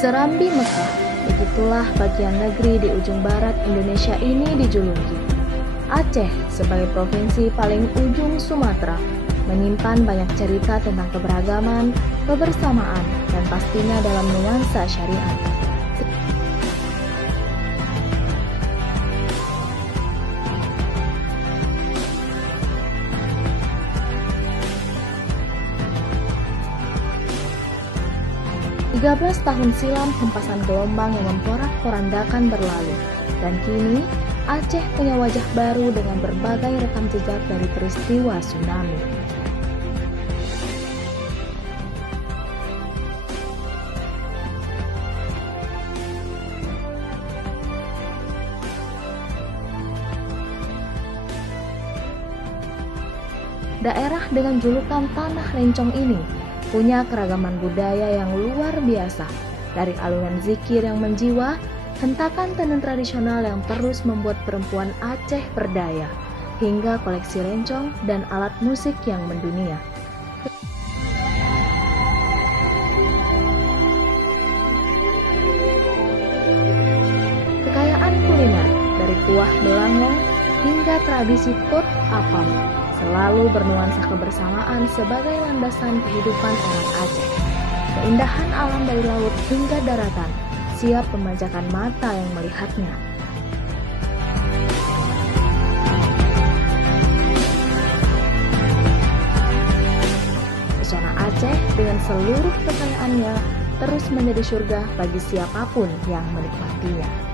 Serambi Mekah, begitulah bagian negeri di ujung barat Indonesia ini dijuluki. Aceh sebagai provinsi paling ujung Sumatera menyimpan banyak cerita tentang keberagaman, kebersamaan, dan pastinya dalam nuansa syariat. Tiga 13 tahun silam hempasan gelombang yang memporak-porandakan berlalu, dan kini Aceh punya wajah baru dengan berbagai rekam jejak dari peristiwa tsunami. Daerah dengan julukan Tanah Lencong ini punya keragaman budaya yang luar biasa, dari alunan zikir yang menjiwa, hentakan tenun tradisional yang terus membuat perempuan Aceh berdaya, hingga koleksi lencong dan alat musik yang mendunia. Kekayaan kuliner dari kuah belangong hingga tradisi tut apam selalu bernuansa kebersamaan sebagai landasan kehidupan orang Aceh. Keindahan alam dari laut hingga daratan siap memanjakan mata yang melihatnya. Pesona Aceh dengan seluruh kekayaannya terus menjadi surga bagi siapapun yang menikmatinya.